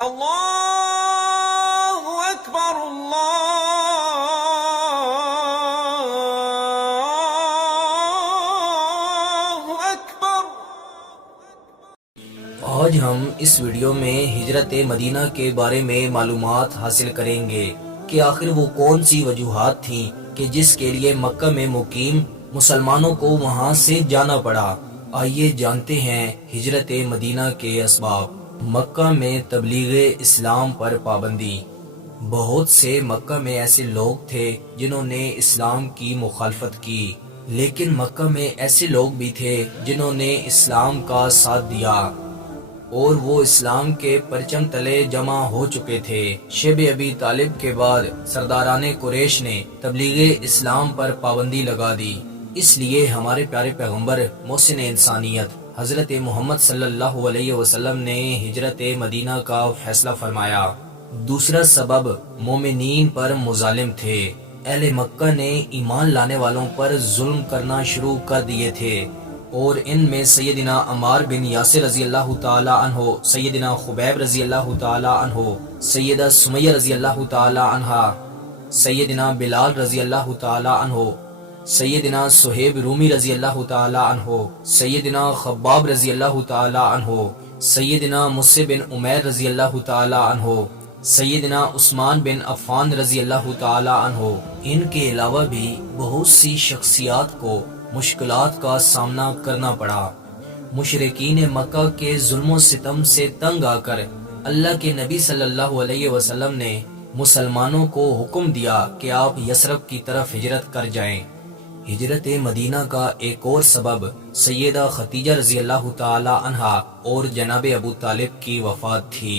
اللہ اکبر اللہ اکبر۔ آج ہم اس ویڈیو میں ہجرت مدینہ کے بارے میں معلومات حاصل کریں گے کہ آخر وہ کون سی وجوہات تھیں کہ جس کے لیے مکہ میں مقیم مسلمانوں کو وہاں سے جانا پڑا۔ آئیے جانتے ہیں ہجرت مدینہ کے اسباب۔ مکہ میں تبلیغ اسلام پر پابندی۔ بہت سے مکہ میں ایسے لوگ تھے جنہوں نے اسلام کی مخالفت کی، لیکن مکہ میں ایسے لوگ بھی تھے جنہوں نے اسلام کا ساتھ دیا اور وہ اسلام کے پرچم تلے جمع ہو چکے تھے۔ شیب ابی طالب کے بعد سرداران قریش نے تبلیغ اسلام پر پابندی لگا دی، اس لیے ہمارے پیارے پیغمبر محسن انسانیت حضرت محمد صلی اللہ علیہ وسلم نے ہجرت مدینہ کا فیصلہ فرمایا۔ دوسرا سبب مومنین پر مظالم تھے۔ اہل مکہ نے ایمان لانے والوں پر ظلم کرنا شروع کر دیے تھے، اور ان میں سیدنا عمار بن یاسر رضی اللہ تعالی عنہ، سیدنا خبیب رضی اللہ تعالی عنہ، سیدہ سمیہ رضی اللہ تعالی عنہا، سیدنا بلال رضی اللہ تعالی عنہ، سیدنا صہیب رومی رضی اللہ تعالی عنہ، سیدنا خباب رضی اللہ تعالی عنہ، سیدنا مصعب بن عمیر رضی اللہ تعالی عنہ، سیدنا عثمان بن عفان رضی اللہ تعالی عنہ۔ ان کے علاوہ بھی بہت سی شخصیات کو مشکلات کا سامنا کرنا پڑا۔ مشرکین مکہ کے ظلم و ستم سے تنگ آ کر اللہ کے نبی صلی اللہ علیہ وسلم نے مسلمانوں کو حکم دیا کہ آپ یثرب کی طرف ہجرت کر جائیں۔ ہجرت مدینہ کا ایک اور سبب سیدہ ختیجہ رضی اللہ تعالی عنہا اور جناب ابو طالب کی وفات تھی۔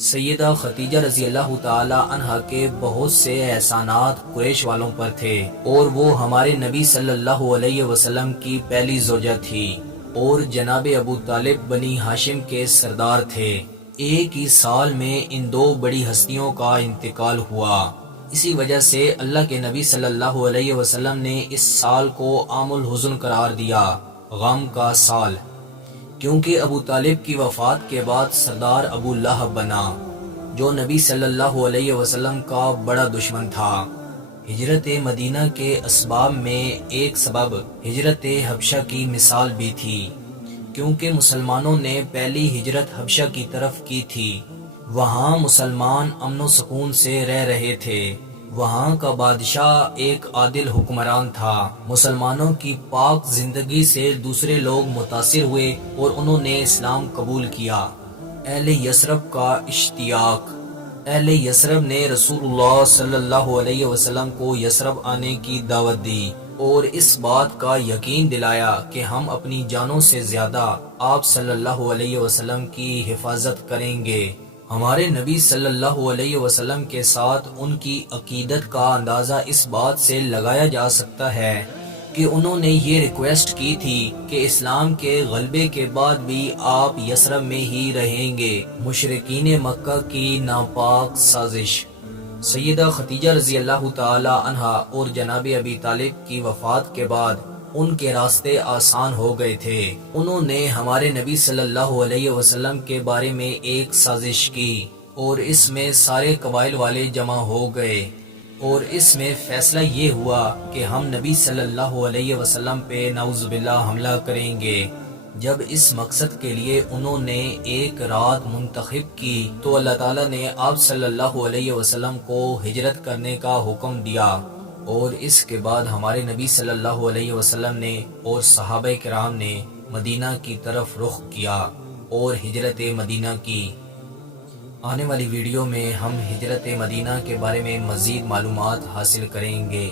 سیدہ ختیجہ رضی اللہ تعالی عنہا کے بہت سے احسانات قریش والوں پر تھے، اور وہ ہمارے نبی صلی اللہ علیہ وسلم کی پہلی زوجہ تھی، اور جناب ابو طالب بنی ہاشم کے سردار تھے۔ ایک ہی سال میں ان دو بڑی ہستیوں کا انتقال ہوا۔ اسی وجہ سے اللہ کے نبی صلی اللہ علیہ وسلم نے اس سال کو عام الحزن قرار دیا، غم کا سال، کیونکہ ابو طالب کی وفات کے بعد سردار ابو لہب بنا، جو نبی صلی اللہ علیہ وسلم کا بڑا دشمن تھا۔ ہجرت مدینہ کے اسباب میں ایک سبب ہجرت حبشہ کی مثال بھی تھی، کیونکہ مسلمانوں نے پہلی ہجرت حبشہ کی طرف کی تھی۔ وہاں مسلمان امن و سکون سے رہ رہے تھے، وہاں کا بادشاہ ایک عادل حکمران تھا۔ مسلمانوں کی پاک زندگی سے دوسرے لوگ متاثر ہوئے اور انہوں نے اسلام قبول کیا۔ اہل یثرب کا اشتیاق۔ اہل یثرب نے رسول اللہ صلی اللہ علیہ وسلم کو یثرب آنے کی دعوت دی اور اس بات کا یقین دلایا کہ ہم اپنی جانوں سے زیادہ آپ صلی اللہ علیہ وسلم کی حفاظت کریں گے۔ ہمارے نبی صلی اللہ علیہ وسلم کے ساتھ ان کی عقیدت کا اندازہ اس بات سے لگایا جا سکتا ہے کہ انہوں نے یہ ریکویسٹ کی تھی کہ اسلام کے غلبے کے بعد بھی آپ یثرب میں ہی رہیں گے۔ مشرکین مکہ کی ناپاک سازش۔ سیدہ ختیجہ رضی اللہ تعالی عنہا اور جناب ابی طالب کی وفات کے بعد ان کے راستے آسان ہو گئے تھے۔ انہوں نے ہمارے نبی صلی اللہ علیہ وسلم کے بارے میں ایک سازش کی، اور اس میں سارے قبائل والے جمع ہو گئے، اور اس میں فیصلہ یہ ہوا کہ ہم نبی صلی اللہ علیہ وسلم پہ نعوذ باللہ حملہ کریں گے۔ جب اس مقصد کے لیے انہوں نے ایک رات منتخب کی تو اللہ تعالیٰ نے آپ صلی اللہ علیہ وسلم کو ہجرت کرنے کا حکم دیا، اور اس کے بعد ہمارے نبی صلی اللہ علیہ وسلم نے اور صحابہ کرام نے مدینہ کی طرف رخ کیا اور ہجرت مدینہ کی۔ آنے والی ویڈیو میں ہم ہجرت مدینہ کے بارے میں مزید معلومات حاصل کریں گے۔